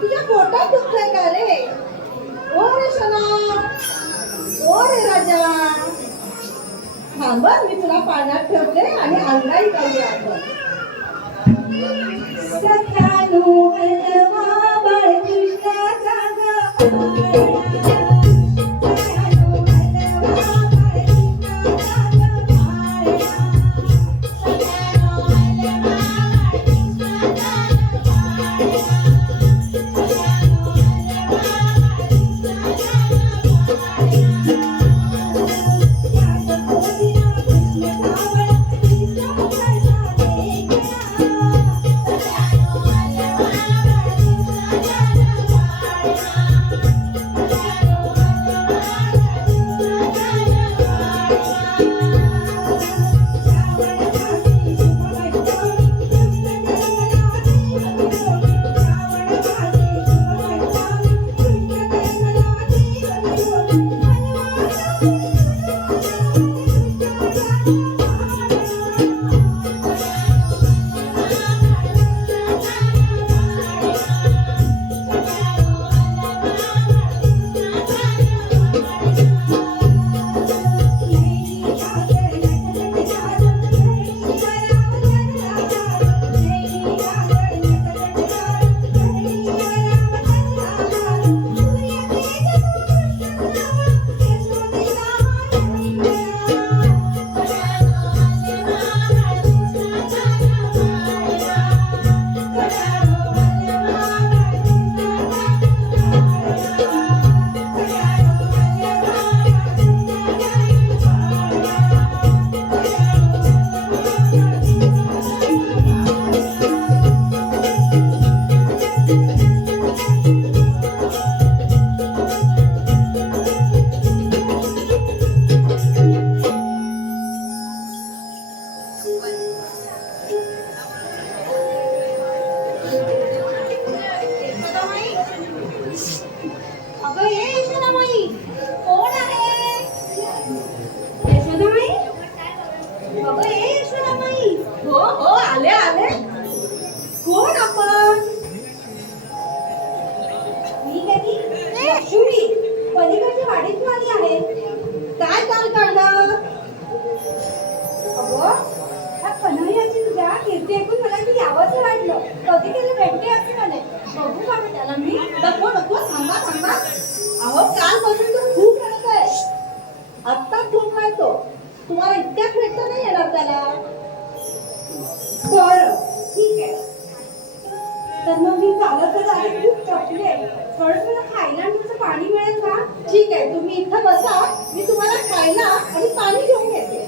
तुझ्या पोटात दुखतंय का रे? ओ रे शना थांब मी तुला पाण्यात ठेवते आणि अंगाई करूया आपण. सख्यानो हलवा बाळकृष्णाचा गवाळा. तुम्हाला इतक्यात भेटता नाही येणार त्याला. बरं ठीक आहे. तर मग मी चालत खूप थकले. थोडंसं मला खायला आणि तुमचं पाणी मिळेल का? ठीक आहे, तुम्ही इथं बसा, मी तुम्हाला खायला आणि पाणी घेऊन येते.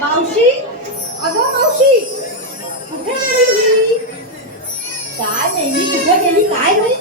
मावशी, अगं मावशी, कुठे गेली? काय नाही, मी कुठे गेली काय नाही.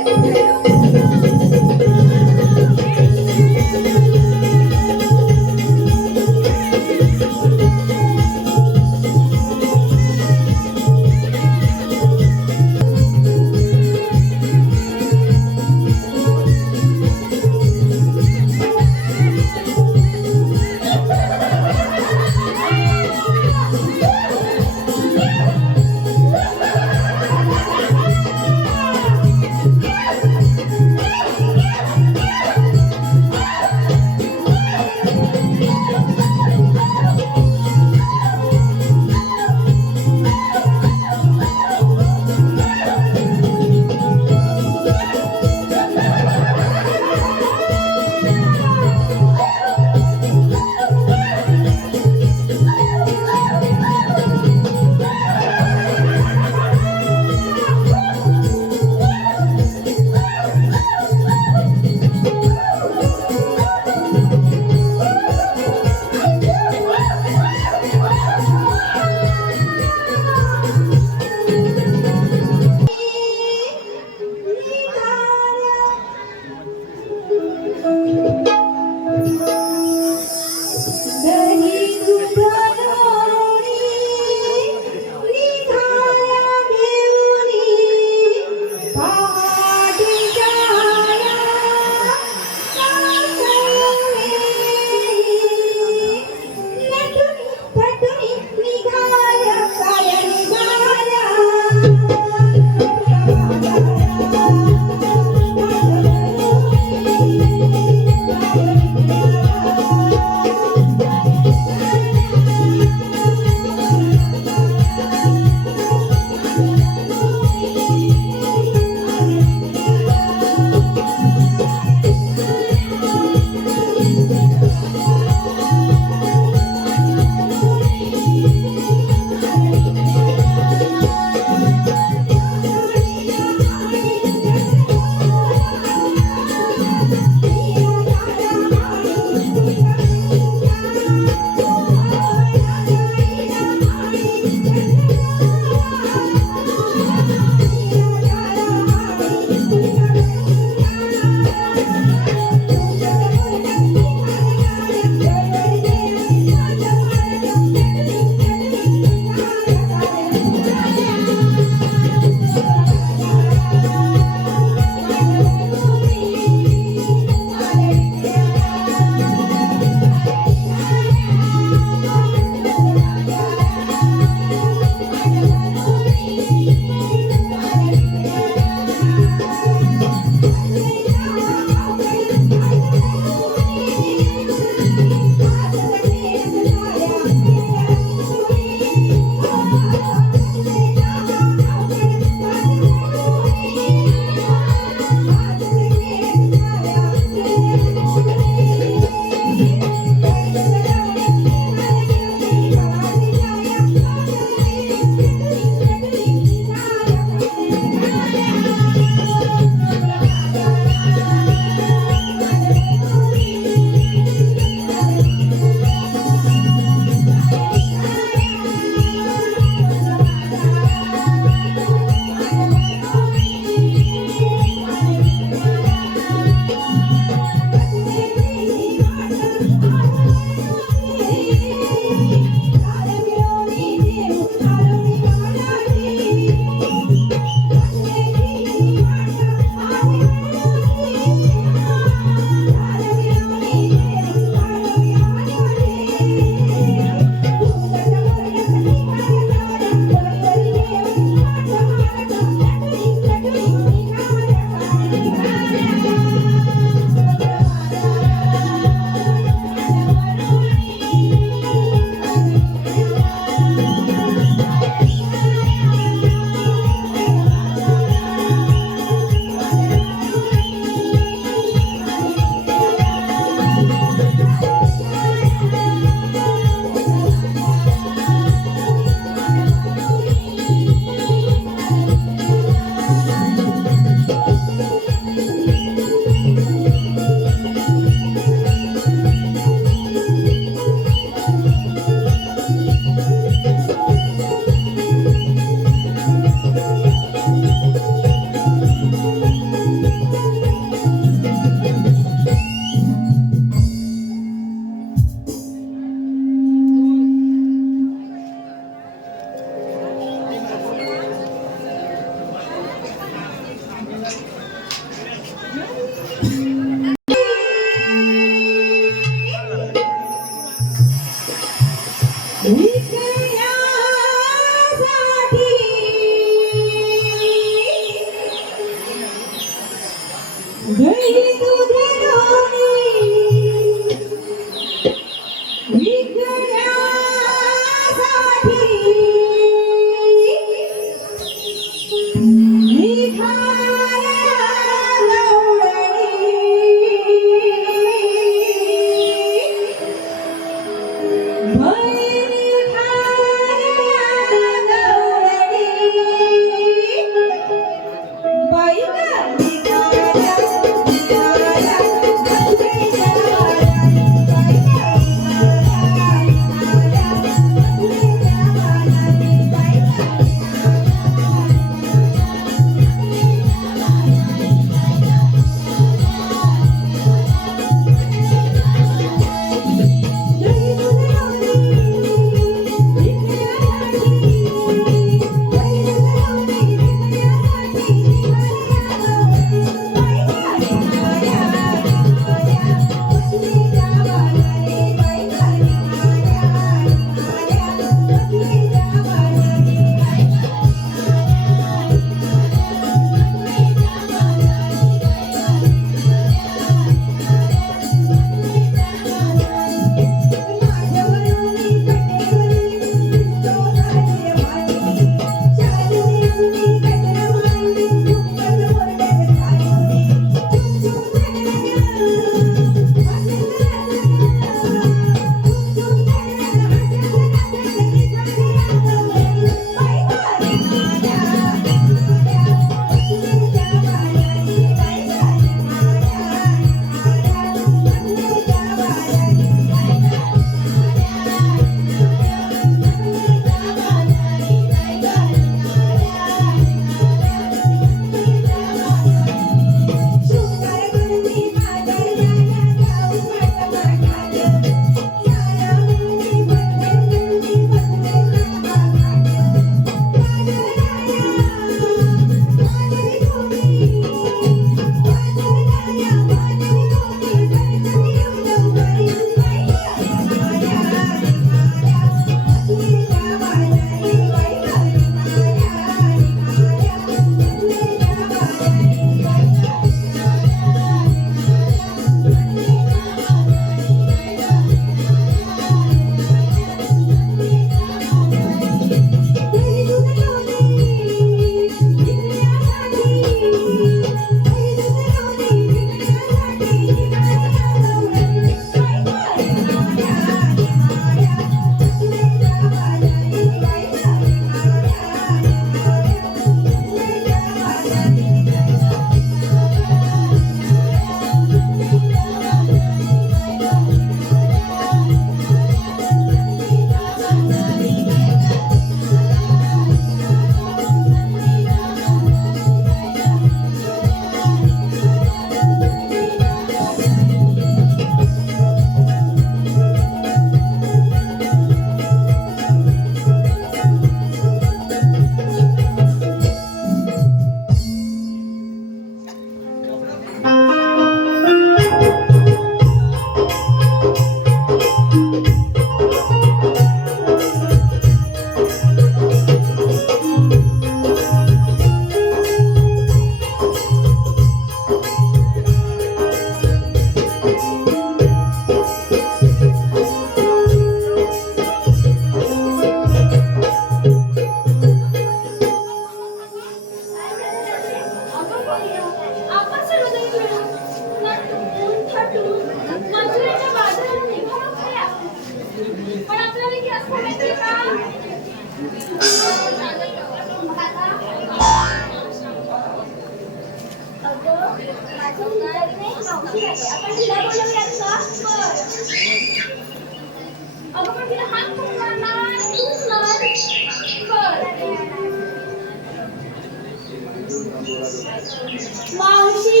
मावशी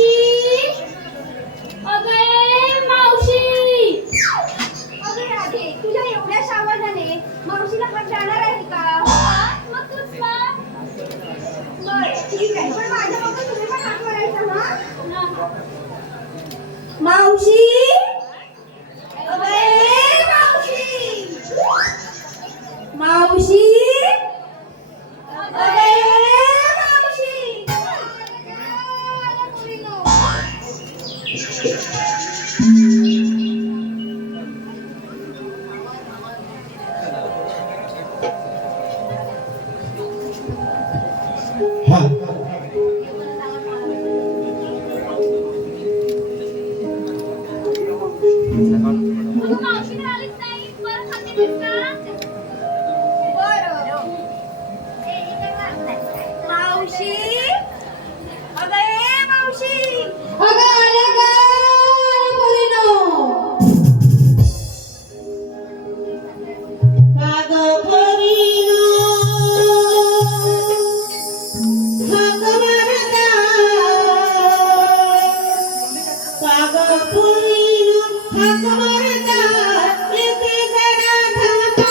अगं मावशी अगं राधे तुझ्या एवढ्या आवाजाने मावशीला हात जाणार आहे का? मग तूच मग बरं ठीक आहे पण माझ्या बाबा तुम्ही पण हात मारायचा हा मावशी अगं ए मावशी मावशी अगं ए मावशी हा अगं मावशी तर आलीच नाही परत सांगतेस का मावशी अगं ए मावशी अगं आल्या का पोरीनो अगं पोरीनो हाक मारता अगं पोरीनो हाक मारता येते जरा थांबा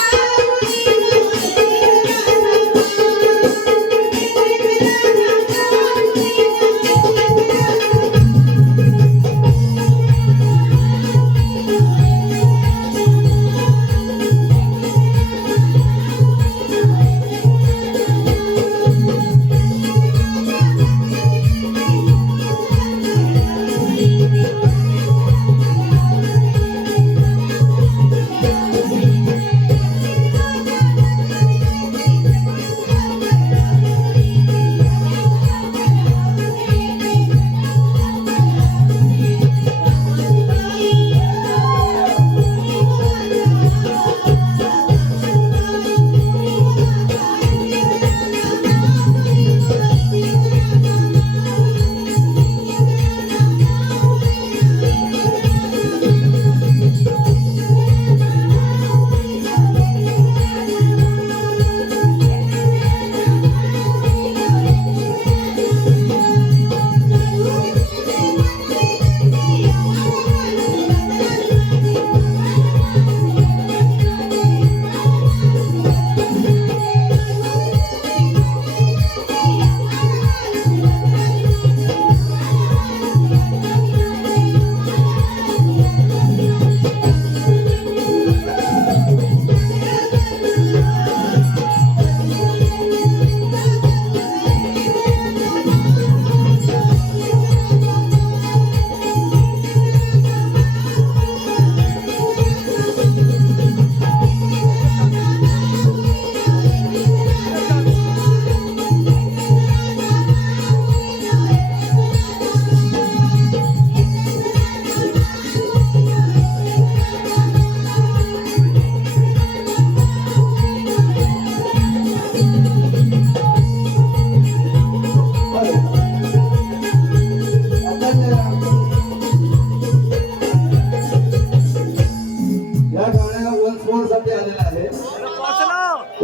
या गाण्या वन्स मोर साठी आलेला आहे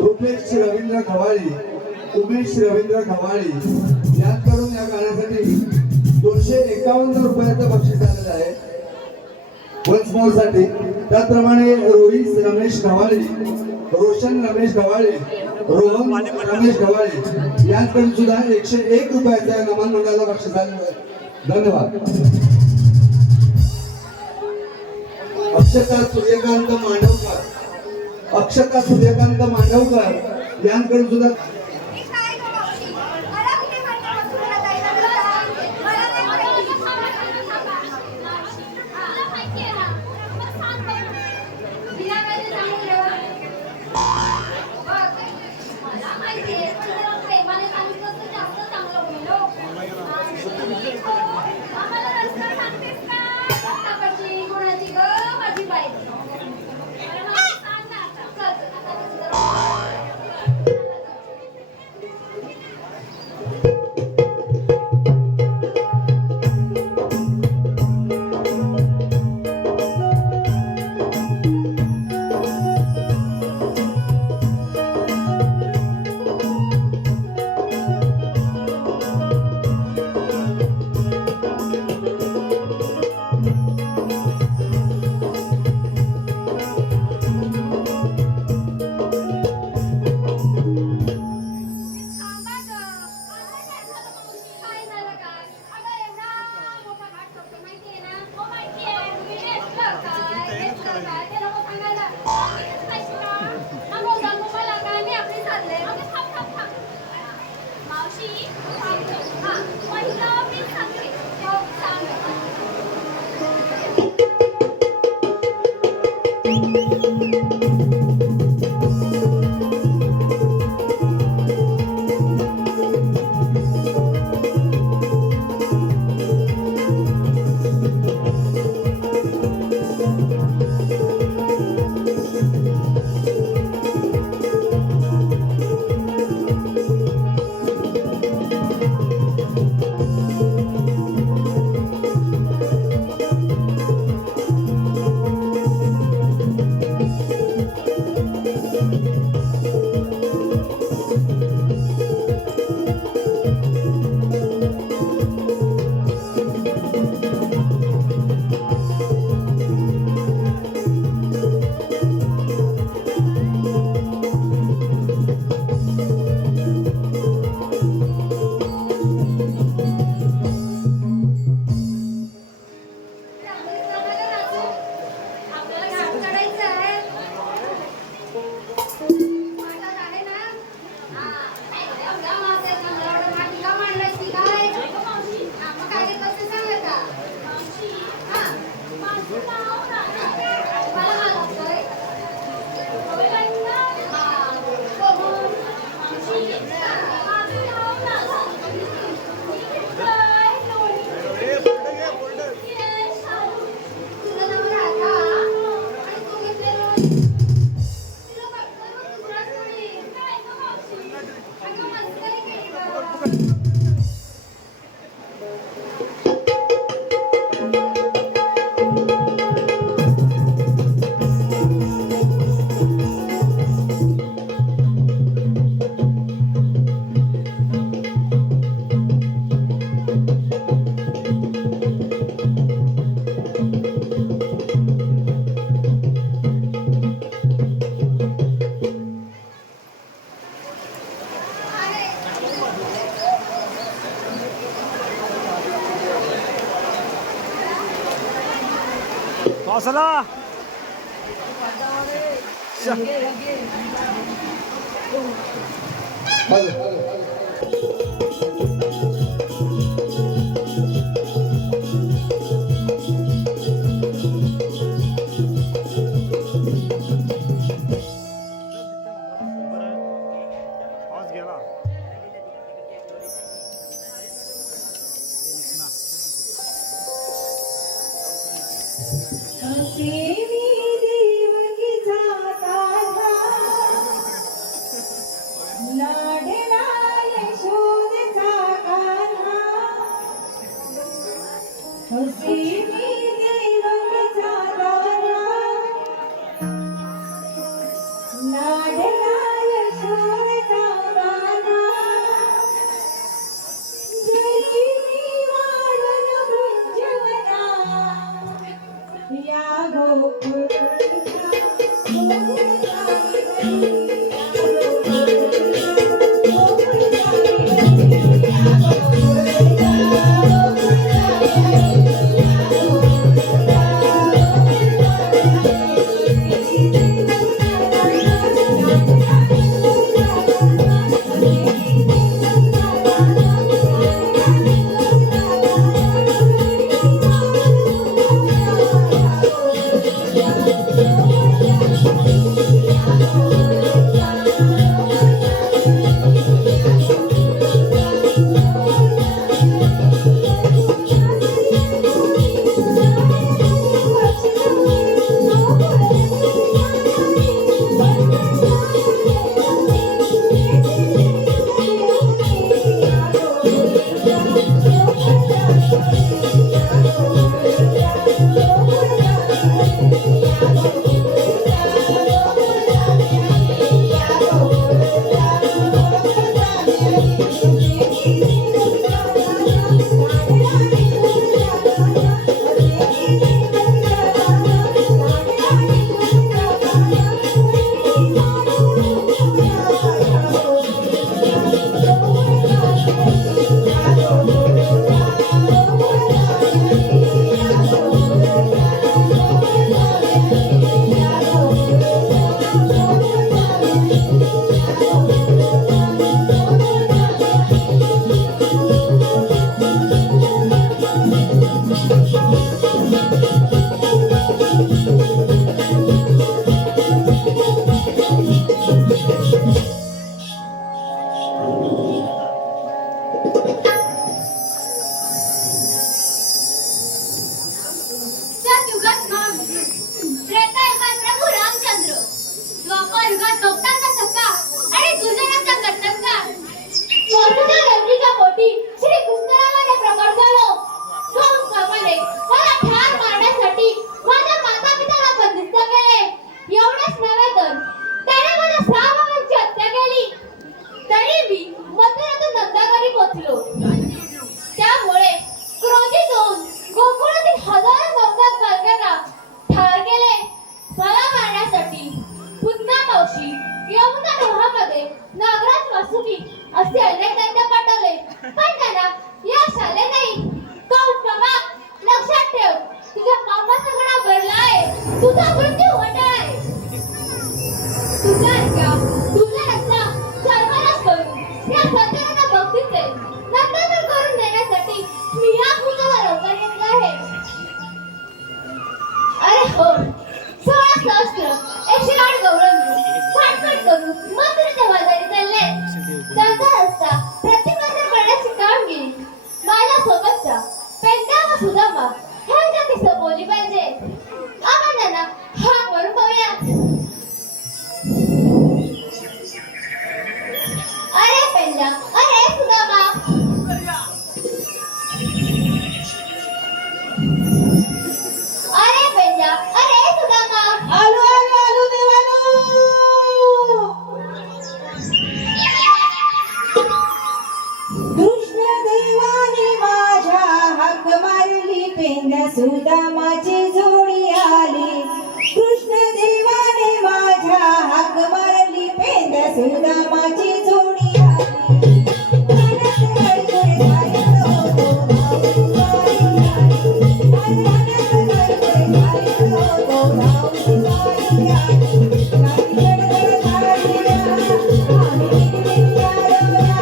रुपेश रवींद्र गव्हाळी उमेश रवींद्र गव्हाळी यांकडून या गाण्यासाठी 251 रुपयाचं बक्षीस आलेलं आहे वन्स मोर साठी. त्याचप्रमाणे रोहित रमेश गव्हाळी रोशन रमेश गव्हाळी रोहन रमेश गव्हाळी यांकडून सुद्धा 101 रुपयाच्या नमन मंडळाला बक्षीस आलेलं आहे. धन्यवाद. अक्षता सूर्यकांत मांडवकर यांकडून सुद्धा काय ते नको सांगायला. आम्हीच खायची का? ना मोजा मोबाईल आता आम्ही आपली चालले. अगं थांब थांब थांब. मावशी सांगतो. हा पहिलं मी सांगते. हो सांग. आपल्याला घाट चढायचं आहे. वाटत आहे ना? हा. एवढा मासे आहेत, एवढं माती का मांडायची काय? हा, मग काय घेतलं ते सांग आता. हा. मला मागतोय. हा. कोमल. तुझं नाव राधा आणि तू घेतलेलं तिला बघताना तुलाच म्हणे. काय गं मावशी? अगं मस्करी केली गं. हौसला पाऊस गेला. Yeah. सतयुगात महाविष्णू, त्रेतायुगात प्रभू रामचंद्र, द्वापरयुगात गौतमाचा सखा आणि दुर्जनाचा कटंगा, मोठ्या गर्दीच्या पोटी श्री कृष्णरामाने प्रकट झालो. कंसाने मला ठार मारण्यासाठी माझ्या माता पित्याला बंदिस्त केले. एवढेच नव्हे तर त्याने माझ्या 6 भावांची हत्या केली. तरी मी मथुरेतून नंदाघरी पोहोचलो. त्यामुळे क्रोधित होऊन गोकुळातील हजारो नवजात बालकांना ठार केले. मला मारण्यासाठी पुतना मावशी, यमुना डोहामध्ये नागराज वासुकी असे अनेक दैत्य पाठवले, पण त्यांना यश आले नाही. कंसमा, लक्षात ठेव, तुझ्या पापाचा घडा भरला आहे, तुझा मृत्यू होणार आहे. तुझ्या रस्ता सर्वांनाच करून या सत्याच्या भक्तीचे नंतर करून देण्यासाठी मी या भूतावर अवतार घेतला आहे. अरे हो, 16 सहस्त्र 108 गौरव फाटफाट करून मथुरेच्या बाजारी चालले. त्यांचा रस्ता प्रतिबंध करण्याची कामगिरी माझ्या सोबतच्या पेंड्या व सुदामा ह्यांच्याशी सोपवली पाहिजे. आपण त्यांना हाक मारून पाहूया. अरे पेंड्या, अरे सुदामा. अरे पेंड्या, अरे सुदामा. आलो आलो आलो देवानो. कृष्ण देवाने माझ्या हाक मारली, पेंड्या सुदामाची जोडी आली. कृष्ण देवाने माझ्या हाक मारली, पेंड्या सुदामाची जोडी आली. मनात गडबड झाली होतो, धावून आली. मनात गडबड झाली होतो, धावून आली. काही गडबड झाली ना, आम्ही निघून आलो ना.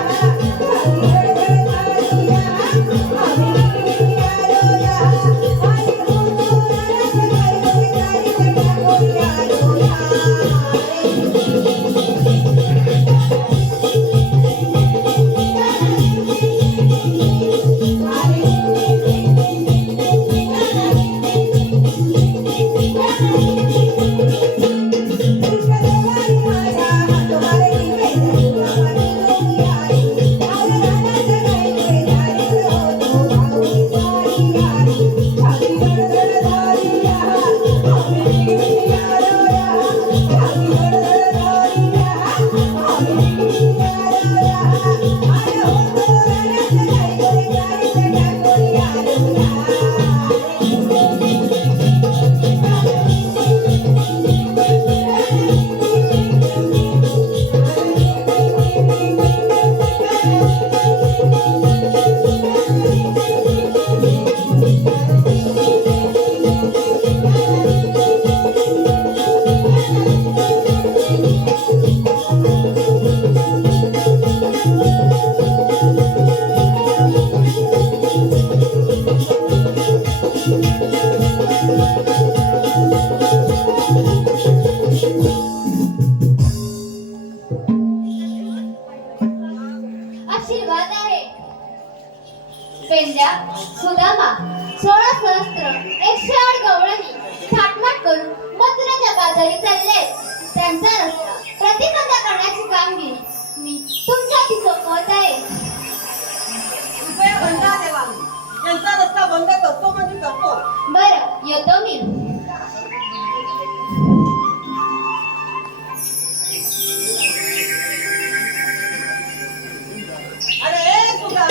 काही गडबड झाली ना, आम्ही निघून आलो ना. आणि होतो मनात गडबड झाली ना, टाकून आलो ना. आशीर्वाद आहे. पेंड्या सुदामा 16 सहस्त्र 108 गवळणी थाटमाट करून मथुरेच्या बाजारी चालले. त्यांचा रस्ता प्रतिबंध करण्याची कामगिरी मी तुमच्याशी सोपवत आहे. कृपया बंद देवा, त्यांचा रस्ता बंद करतो म्हणजे करतो. बरं, येतो मी. अरे सुद्धा,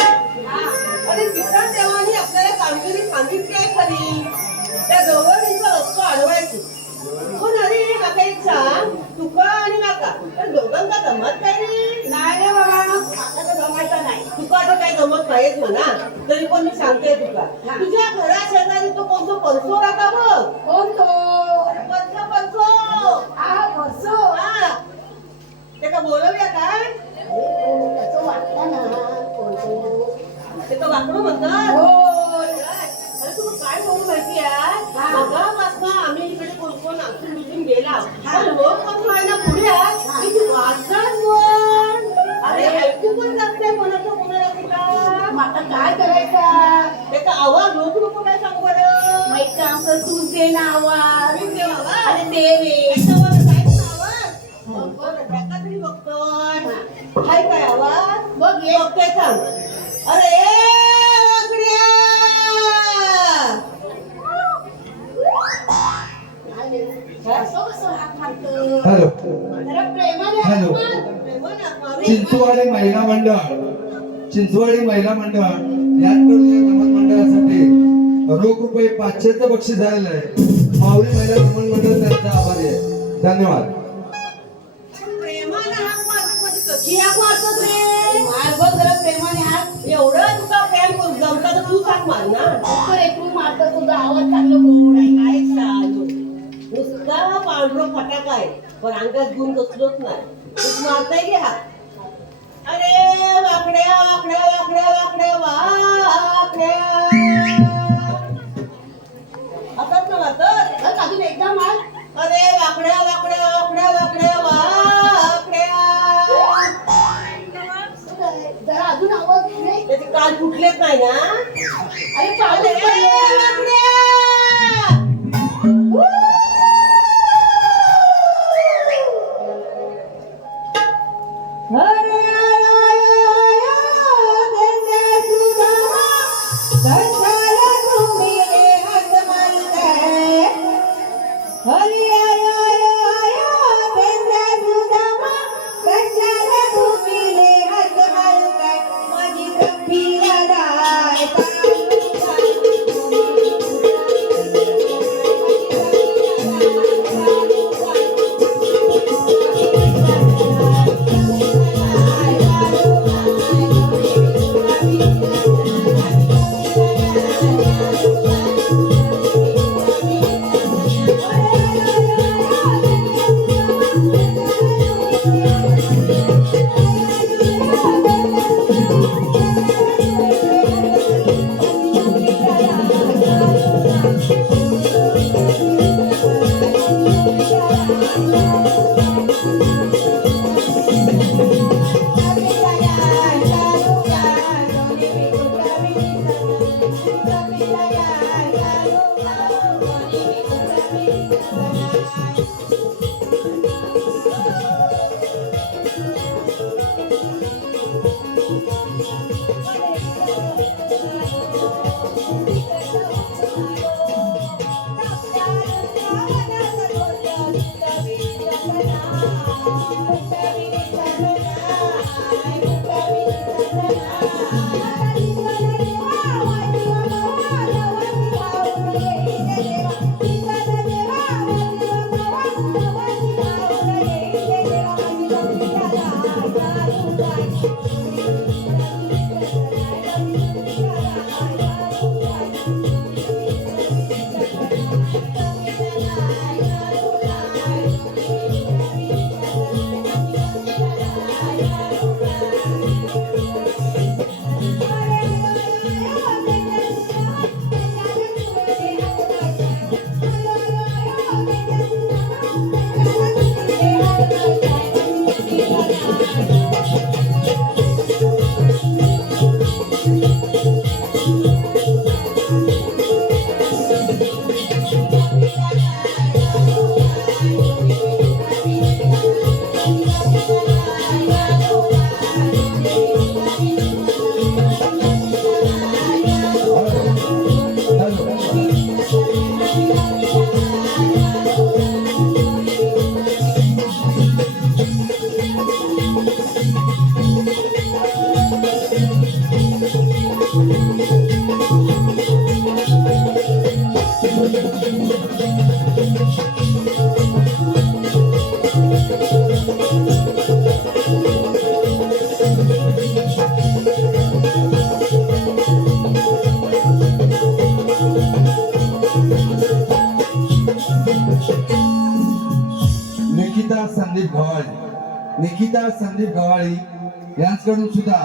अरे किसान देवानी आपल्याला कामगिरी सांगितली आहे खरी. त्या दोघांचा रस्ता अडवायची. पण अरे माका एक सांग, तुका आणि माका तर दोघांचा जमत काही नाही रे बाबा. आता तर जमायचं नाही. तुका आता काही जमत नाहीच म्हणा. तरी पण मी सांगते तुका, तुझ्या घरा शेजारी तो कोणतो परसो राहता बघ. कोण तो? अरे परसो परसो. हा परसो. हा त्याला बोलवूया काय? त्याचं वाटतं ना. ते तर वाकडं म्हणतात. अरे तू काय माहिती आहे बघापासून आम्ही इकडे कोण कोण नाचून बिचून गेला पण लोक कसं व्हायला पुढे आहे की ती वाचणार कोण अरे ऐकू पण जात नाही कोणाचं कोणाला कुठं मग आता काय करायचं? त्याचा आवाज लोक नको काय सांग बरं मग एक काम कर, तूच दे ना आवाज. मी देऊ आवाज? अरे दे रे. त्याच्यावर जायचं आवाज बरं त्याचा तरी बघतोय हाय काय आवाज बघ ये. बघतोय सांग अरे वाकड्या असं कसं हात मारतं? हॅलो जरा प्रेमाने हात हॅलो. मार. चिंचवाडी महिला मंडळ चिंचवाडी महिला मंडळ यांकडून या नमन मंडळासाठी रोख रुपये 500चं बक्षीस झालेलं आहे. मावळी महिला नमन मंडळ त्यांचा आभारी आहे. धन्यवाद. प्रेमाला हाक मारत म्हणजे कशी हाक मारतात रे मार बघ जरा प्रेमाने हात. एवढं तुका प्रेम करू जमता तर तू हाक मार ना लवकर एकूण मारतं, तुझा आवाज चांगला गोड आहे. काय चालू नुसता पांढरा फटाका आहे पण अंगात घेऊन बसलोच नाही तूच मारताय की हाक अरे वाकड्या वाकड्या वाकड्या वाकड्या वाकड्या असंच ना मारतात बघ, अजून एकदा मार. अरे वाकड्या वाकड्या वाकड्या वाकड्या वाकड्या जरा अजून आवाज दे. त्याचे कान फुटलेच नाही ना अरे अरे पाऊस पडला. वाकड्या निकिता संदीप गव्हाळी यांच्याकडून सुद्धा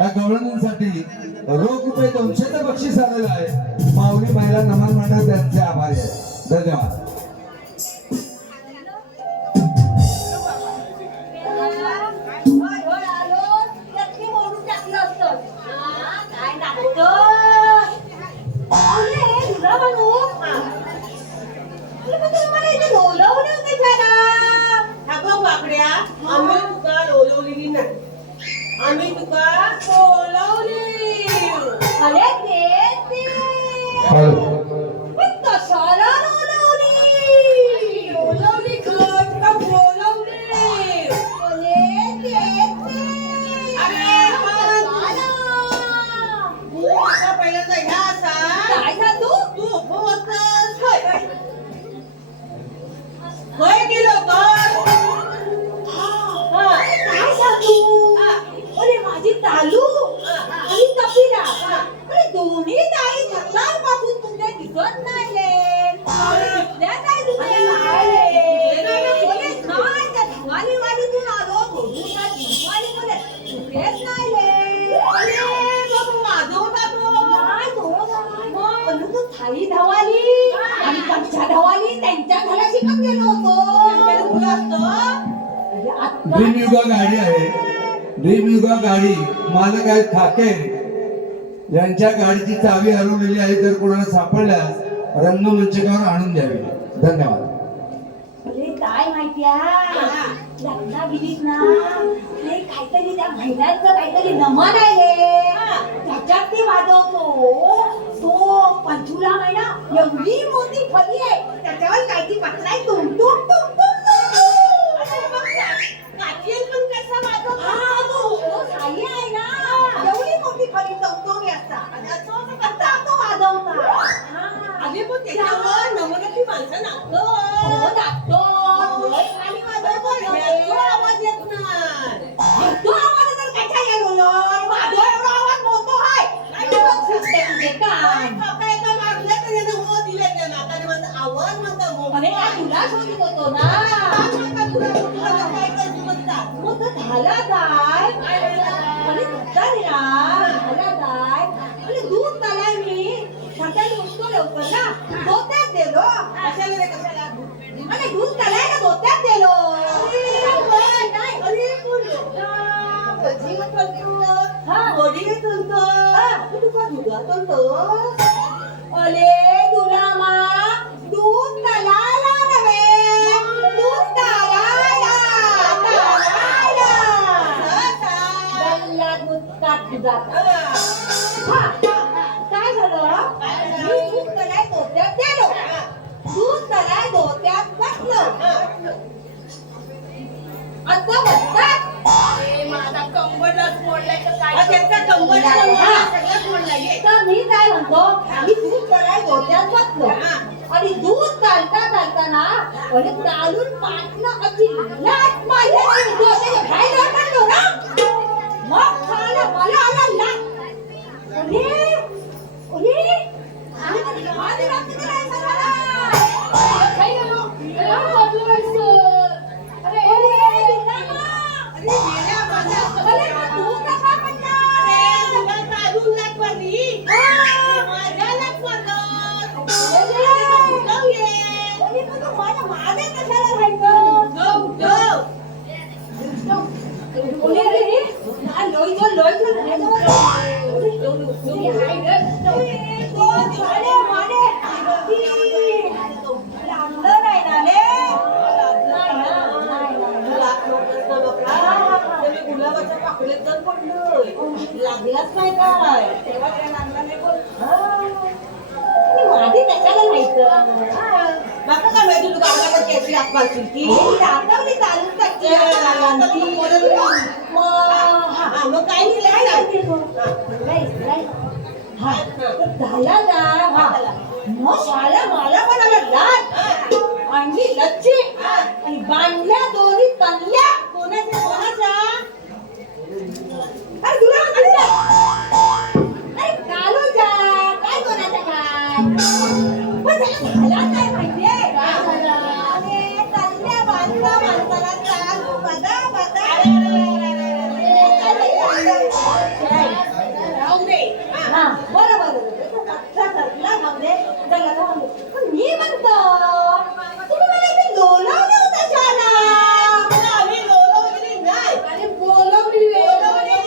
या गवळणींसाठी रोख रुपये 200चं बक्षीस आलेलं आहे. माऊली महिला नमन मंडळ त्यांचे आभारी आहे. धन्यवाद. होय, होय, आलो. नक्की मोडून टाकलं असतं. काय नाटकं? अरे, तुला म्हणू? अरे, पण तुम्ही मला इथे बोलवलं कशाला? हा बघ वाकड्या, आम्ही तुका लोलवलेली नाही, आम्ही तुका बोलवली. अरे, ते. पण कशाला बोलवली? बोलवली खरं, तुका बोलवली. अरे, ते. अरे, पण कशाला? तू आता पहिल्यांदा ह्या सांग. काय सांगू? तू बोलतस होय. होय की लवकर. हा. काय सांगू? अरे माझी तालू आणि कपिला अरे दोन्ही ताई सकाळपासून तुमच्या दिसत नाहीये. दिसल्या नाही तुम्ही. अरे काय त्या दिवाळीवाडीतून आलो म्हणून त्या दिवाळीमध्ये कुठेच नाहीये. अरे मग वाजवता तो. नाही तो म्हणून तो थाळी धावाली आणि कक्षा धावाली त्यांच्या घरात शिकत गेलो होतो. तुला असतं. अरे आता ड्रीम युगा गाडी आहे. ड्रीम युगा गाडी मालक आहेत ठाके यांच्या गाडीची चावी हरवलेली आहे. जर कोणाला सापडल्यास रंगमंचकावर आणून द्यावी. धन्यवाद. अरे काय माहितीया रत्नागिरीत ना ते काहीतरी त्या महिन्याचं काहीतरी नमन आहे त्याच्यात ते वाजवतो. तो पंचुला महिना एवढी मोठी फली आहे त्याच्यावर काहीतरी पत्राय तुम तुम तुम तुम तुम. अरे मग काठील पण कसा वाजवतो? हा तो साई आहे ना एवढी मोठी फली चौकोनी असतात आणि आता तो वाजवता. अरे पण त्याच्यावर नमनाची माणसं नाचतो. हो नाचतो. आणि वाजवतो. ह्याचा आवाज येत नाही. तो आवाज तर कसा येईल? माझा एवढा आवाज मोठा आहे. काय बघते तुझे काय कान? काका एका मारलं तर यानं हो दिले त्या नाकाने म्हणतं आवाज म्हणतं हो. अरे काय तुला शोधत होतो ना. काय म्हणतात तुला? तुला काय करते म्हणतात? मग तर झाला काय? आणि धक्का दिला. झाला काय? आणि दूध काढाय मी सकाळी उठतो लवकर ना धोत्यात दिलो. कशाला रे कशाला? आणि दूध काढायला धोत्यात दिलो. अरे कोण? भजी म्हणतो. वडील तुलतो. तुका दुधा तुलतो. अरे तुला मा दूध काढायला नव्हे दूध काढायला गल्ल्यात मुतकात दुधात. हा काय झालं? मी दूध काढाय धोत्यात गेलो. दूध काढाय धोत्यात बसलो. आता बसतात. माझा कंबरच मोडलाय तर काय? त्याचा कंबरला सगळंच मोडलाय. तर मी काय म्हणतो मी दूध काढाय धोत्यात बसलो आणि दूध चालताना आणि चालून पाटणं अशी लाट मारली बाहेर पडलो ना मग मला आला लाट. अरे अरे आणि माझे रात्री काय झालं? काय झालं? अरे गेल्या माझ्या तू कसा पडला? अरे तुला चालून लाट पडली. माझ्या लाट पडलं. जाऊ ये. अरे पण तू माझ्या मागे कशाला राहायचं? जाऊ जाऊ. गुलाबाच्या पाकळीत जर पडलोय लागलाच नाही काय तेव्हा त्या लागला नाही माझी कशाला राहायचं? बाका काय माहिती तू गावाला कॅसी आसपासची की रातवली चालून टाकली मग काय नाही झाला का? मग मला म्हणाला लाट आणि लच्ची आणि बांधल्या दोन्ही तनल्या कोणाच्या अरे तुला अरे कालूच्या काय कोणाच्या काय पण झाला काय माहितीये अरे तनल्या बांधल्या माणसाला चालू बदा बदा बदला थांबले चला थांबले. पण मी म्हणतो तुम्ही मला इथे लोणावलं होतं शाला. आम्ही लोणावलेली नाही. अरे बोलवली रे. अरे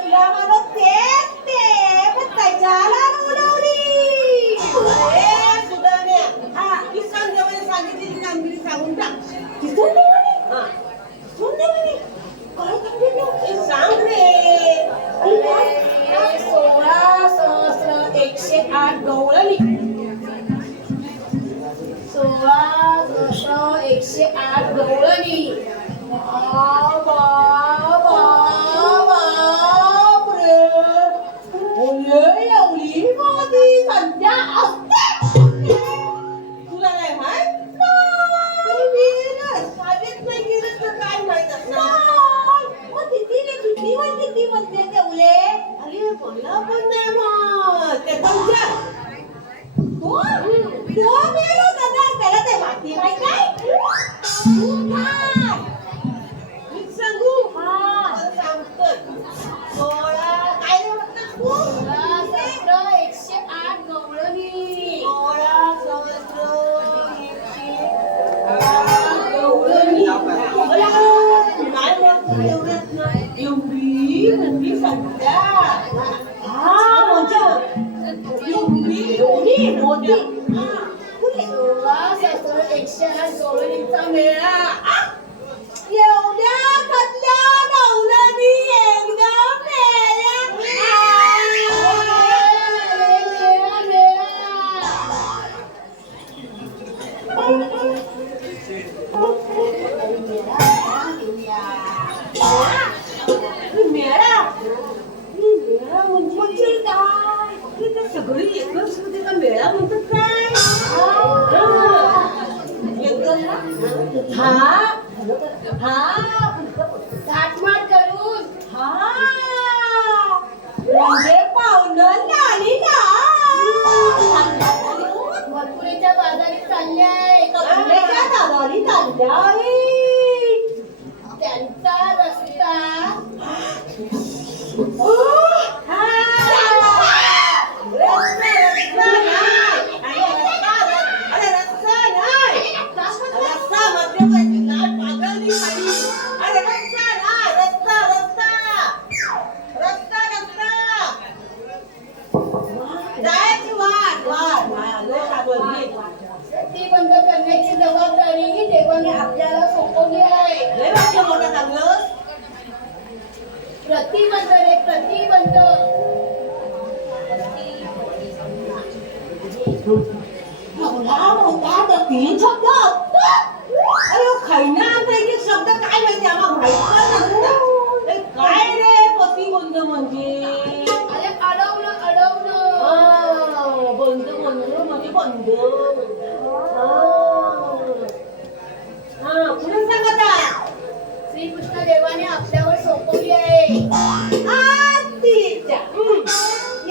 तुला म्हणत तेच ते पण त्याच्याला बोलवली. अरे सुधारण्या किसन देवाने सांगितलेली कामगिरी सांगून टाक. किसन देवाने? हा किसन देवाने काय सांगितलं ते सांग रे. अरे 16,108 गवळणी. 16,108 गवळणी. बापरे. ओये एवढी मोठी संख्या असते. तुला काय माहित? नाही. शाळेत नाही गेलं तर काय माहित असणार. मग किती म्हणते तेवढे? अरे मला पण नाही मग त्याचा विचार. तो मेलो दादा, त्याला ते माहिती नाही काय? तू काय? मी सांगू हा. सांगतोय 16 काय रे म्हटलं तू? 16,108 गवळणी. 16 गवळणी. काय बोलतो एवढंच ना एवढी मोठी संख्या. हा म्हणजे एवढी मोठी. 16,108 गवळणीचा मेळा. एवढ्या खतल्या गवळणी एकदम मेळ्या. मेळा म्हणजे काय? तिथे सगळी एकच होते का मेळा म्हणतात काय? एकदम थाटमाट करून म्हणजे पाहुणं नाली ना. मथुरेच्या बाजारी चालल्याय. कपड्याच्या दादारी चालल्याय. त्यांचा रस्ता ती बंद करण्याची जबाबदारी ही देवाने आपल्याला सोपवली आहे. प्रतिबंध रे प्रतिबंध. तीन शब्द अरे खैना आमचा एक एक शब्द काय माहिती आम्हाला माहित नसतं. ते काय रे प्रतिबंध म्हणजे? अरे अडवणं बंद म्हणजे बंद. पुढे सांग आता. श्रीकृष्ण देवाने आपल्यावर सोपवली आहे.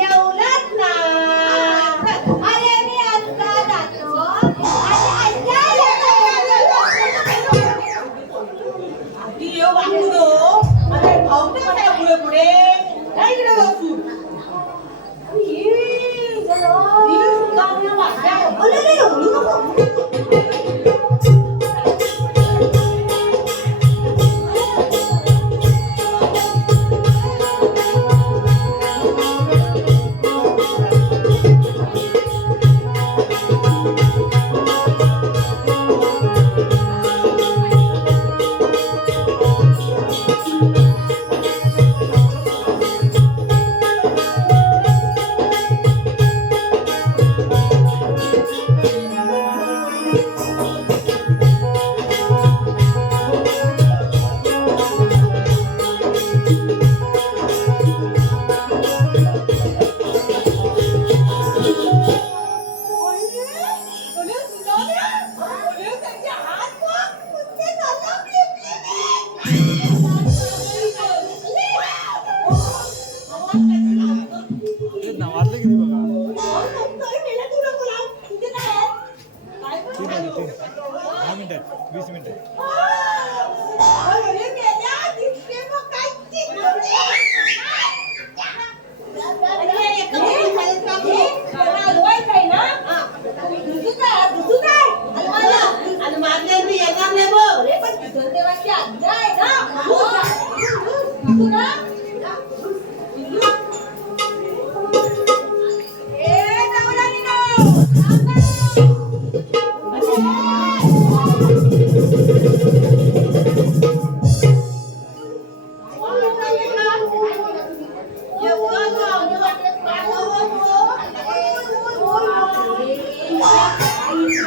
एवढंच ना. अरे मी आता जातो आधी येऊ बापू नो. अरे भाऊ तर काय पुढे पुढे काय इकडे बसू. वाजले किती बघा 10 मिनिटं 20 मिनिटं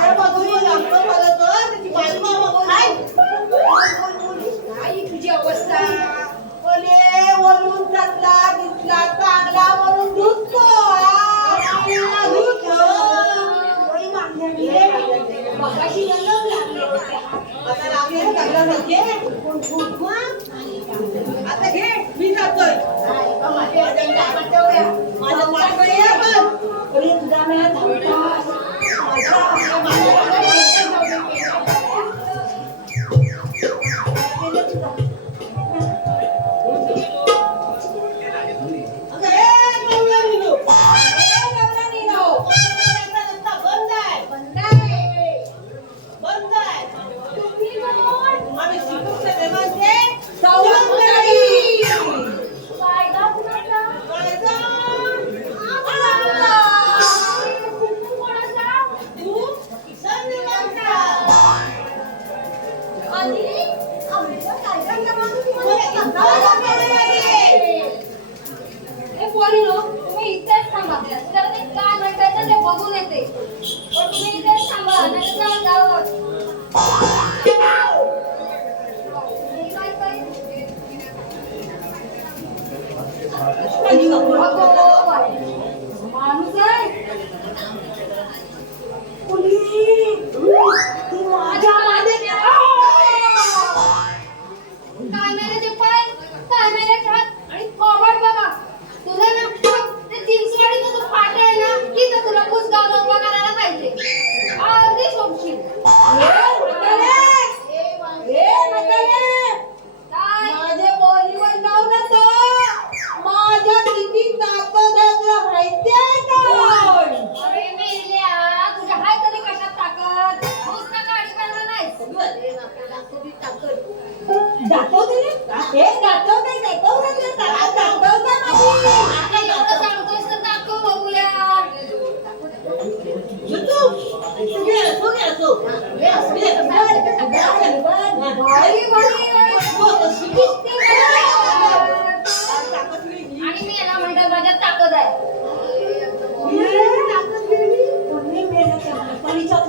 अरे बघू लागतो मला तर त्याची बायको बघून हाय. काय तुझी अवस्था बोले बोलून चालला दिसला चांगला म्हणून धुतो मगाशी लग्न लागले होते. आता लागले चांगला म्हणजे आता घे मी जातोय माझं पाठवलं या पण तुझा मेळा धावतास. फायदा कुणाचा? ए पोरीनो, तुम्ही इथेच थांबा. जरा ते काय म्हणताय ना ते बघून येते. पण तुम्ही इथेच थांबा, नाहीतर जाऊ गावात. हे काय काय? अगो, माणूस आहे. ती माझ्या मागे काय मेले ते पाय, काय मेले हात आणि थोबाड बघा. तुला ना ते दिवसाडी तुझं फाटे आहे ना, की तर तुला पुसगाव उभा करायला पाहिजे. अगदी शोभशील. काय? माझे बोलीवर नाव नसतो माझ्या किती ताकद आहे तुला माहिती आहे का अरे मेल्या, तुझ्या हाय तरी कशात ताकद? नुसता गाडी बनवणार नाहीस. आपल्याला तुझी ताकद. दाखवते हे दाखवते आता एवढं सांगतोयस तर दाखव बघूया. बाई, बाई, आणि मी याला म्हणतो माझ्यात ताकद आहे.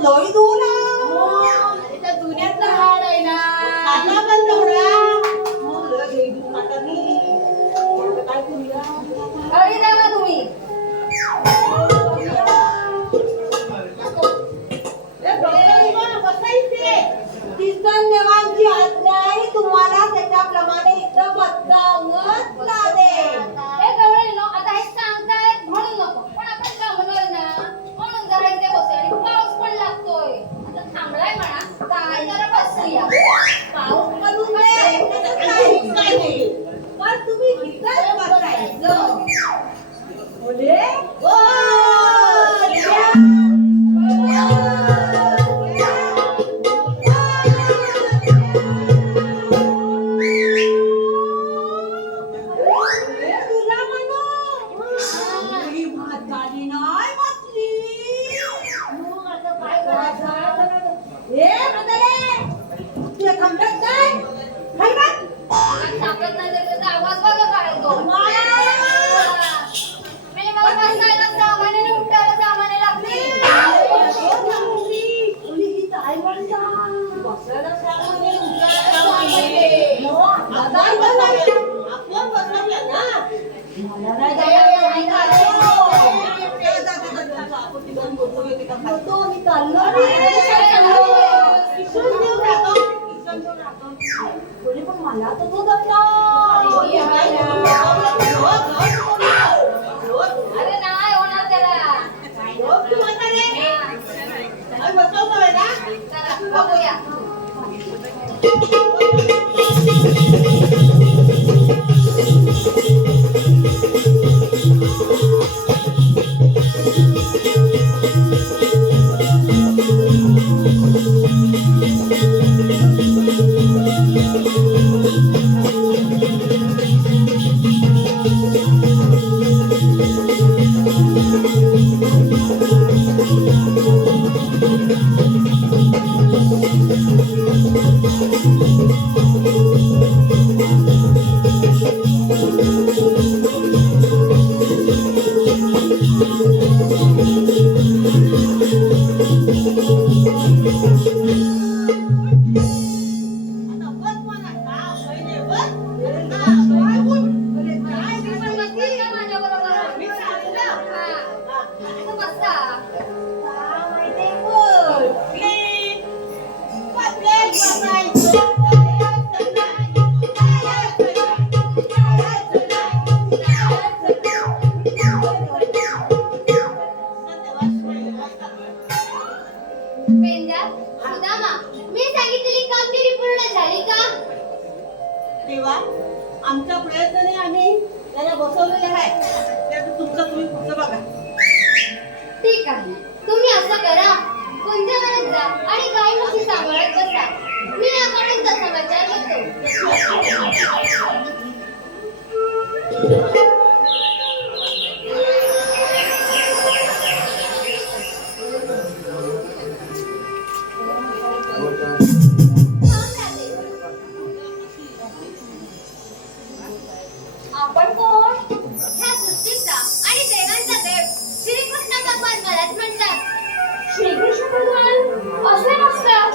लोळी दूर दुनियातला हाड आहे ना. आता पण तेवढा आता मी काय करूया घरी जावा तुम्ही. देवांची आज्ञा आहे तुम्हाला त्याच्याप्रमाणे इथं बदलावच लागेल हे गवळीनो, आता हे सांगतायत म्हणून नको, पण आपण जमलोय ना म्हणून जरा इथे बसूया. आणि पाऊस पण लागतोय. आता थांबलाय म्हणा, काय जरा बसूया. पाऊस पडून दे त्याच्यात काय नाही पण तुम्ही इथंच बसायचं बोले तुला म्हणू ही भात गाडी नाही म्हटली मग आता काय करायचं? हे म्हातारे तुला खंडत काय खाली बस. तुला ताकद नाही तर त्याचा आवाज बघा काय तो. मी मला बसायला सामाने आणि उठायला सामाने लागते. आपण बसवलं ना मला नाही पण मला तर तो अरे नाही होणार त्याला. बसवतोय ना चला बघूया. सुदामा, मी सांगितलेली कामगिरी पूर्ण झाली का? तेव्हा आमच्या प्रयत्नाने आम्ही त्याला बसवलेले आहे. त्यात तुमचं तुम्ही पुढचं बघा. ठीक आहे, तुम्ही असं करा, कुंजवनात जा आणि गाय म्हशी सांभाळत बसा. मी याकडून तसा विचार घेतो. आपण कोण? ह्या सृष्टीचा आणि देवांचा देव श्रीकृष्ण भगवान मलाच म्हणतात. श्रीकृष्ण भगवान असे नसतात.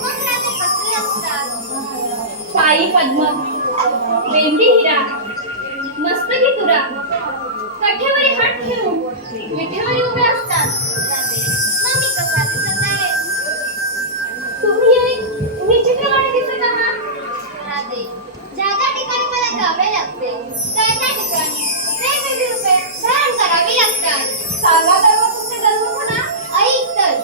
मग राजे कसले असतात? पायी पद्म, बेंबी हिरा, मस्तकी तुरा, कठेवरी हात ठेवून विठेवरी उभे असतात. राजे, मग मी कसा दिसत आहे? तुम्ही एक विचित्रवाणी दिसत आहात. राजे, ज्या ज्या ठिकाणी मला जावे लागते त्या त्या ठिकाणी वेगवेगळी रूपे धारण करावी लागतात. सांगा तर मग तुमचे जन्म म्हणा. ऐक तर.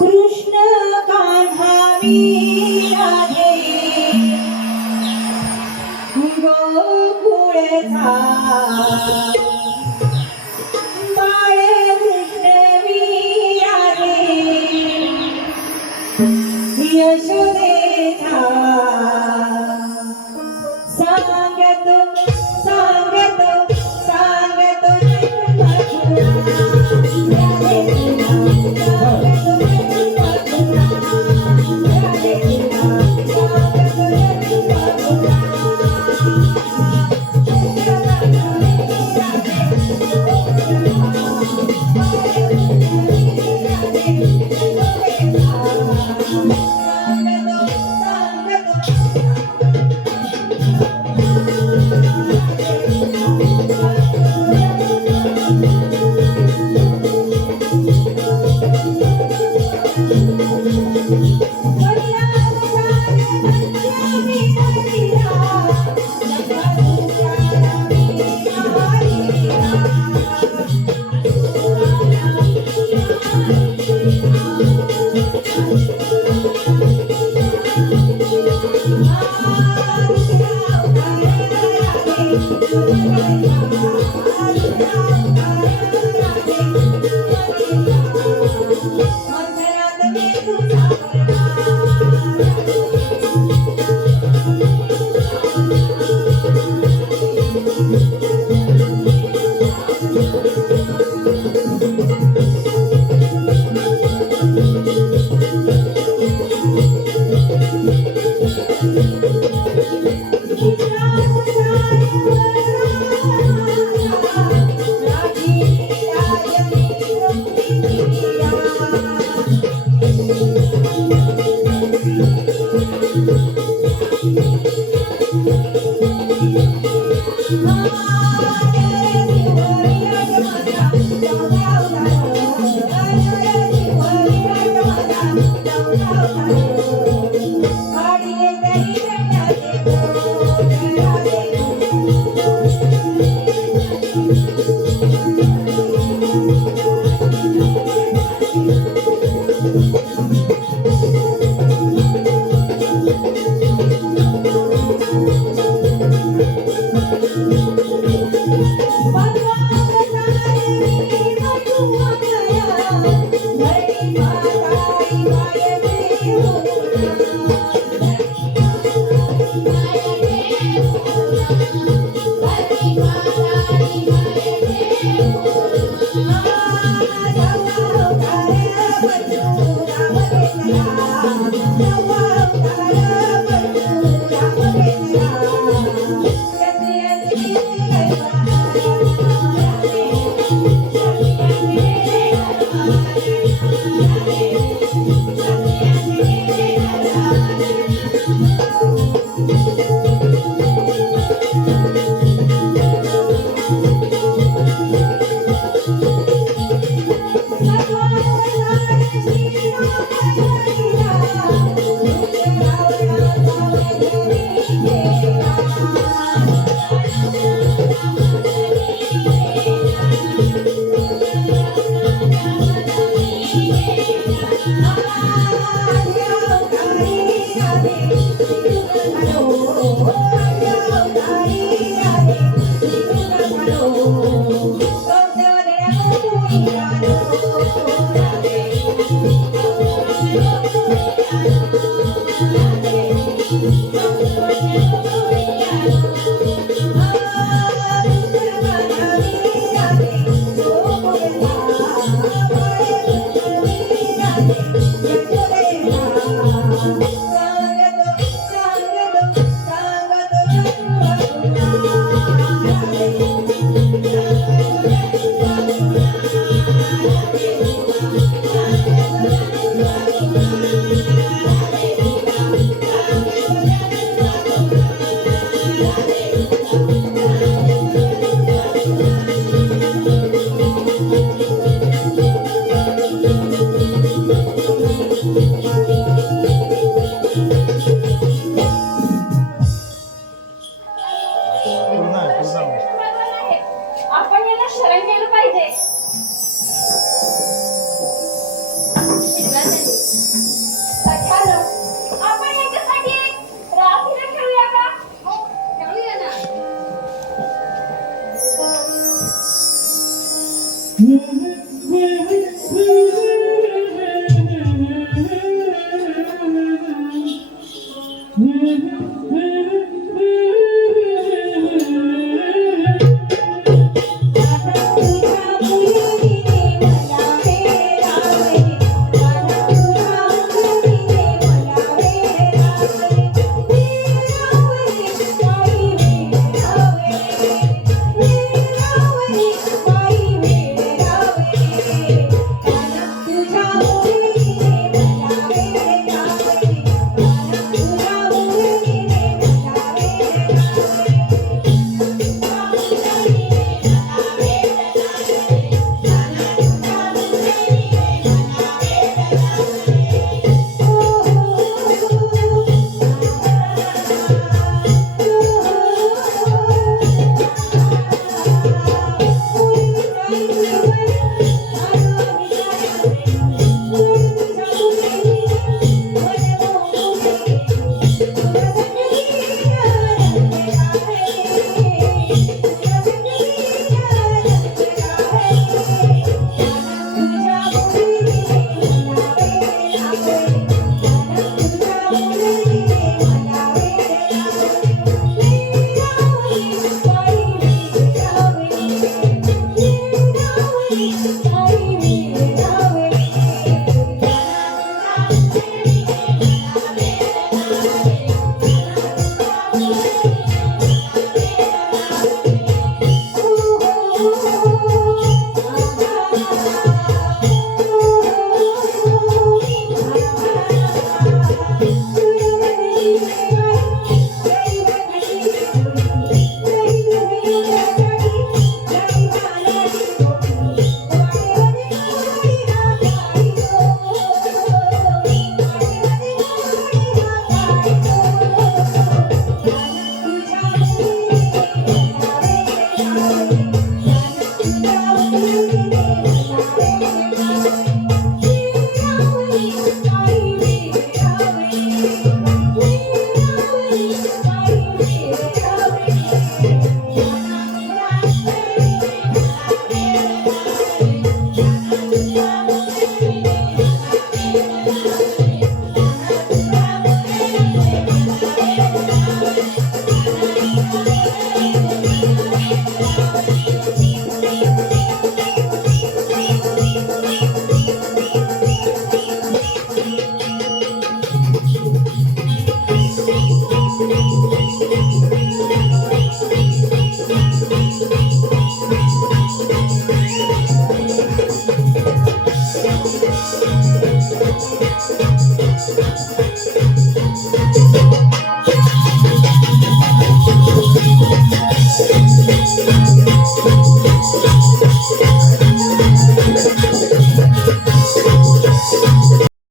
कृष्ण कान्हा राधे गोकुळचा बाळे कृष्ण राधे यशोदेचा सांगतो सांगतो सांगतो पूर्ण आहे, पूर्ण आहे. बरोबर आहे. आपण यांना शरण केलं पाहिजे. सख्यानो, आपण यांच्यासाठी एक राखीला ठेवूया का? हो, ठेवूया ना.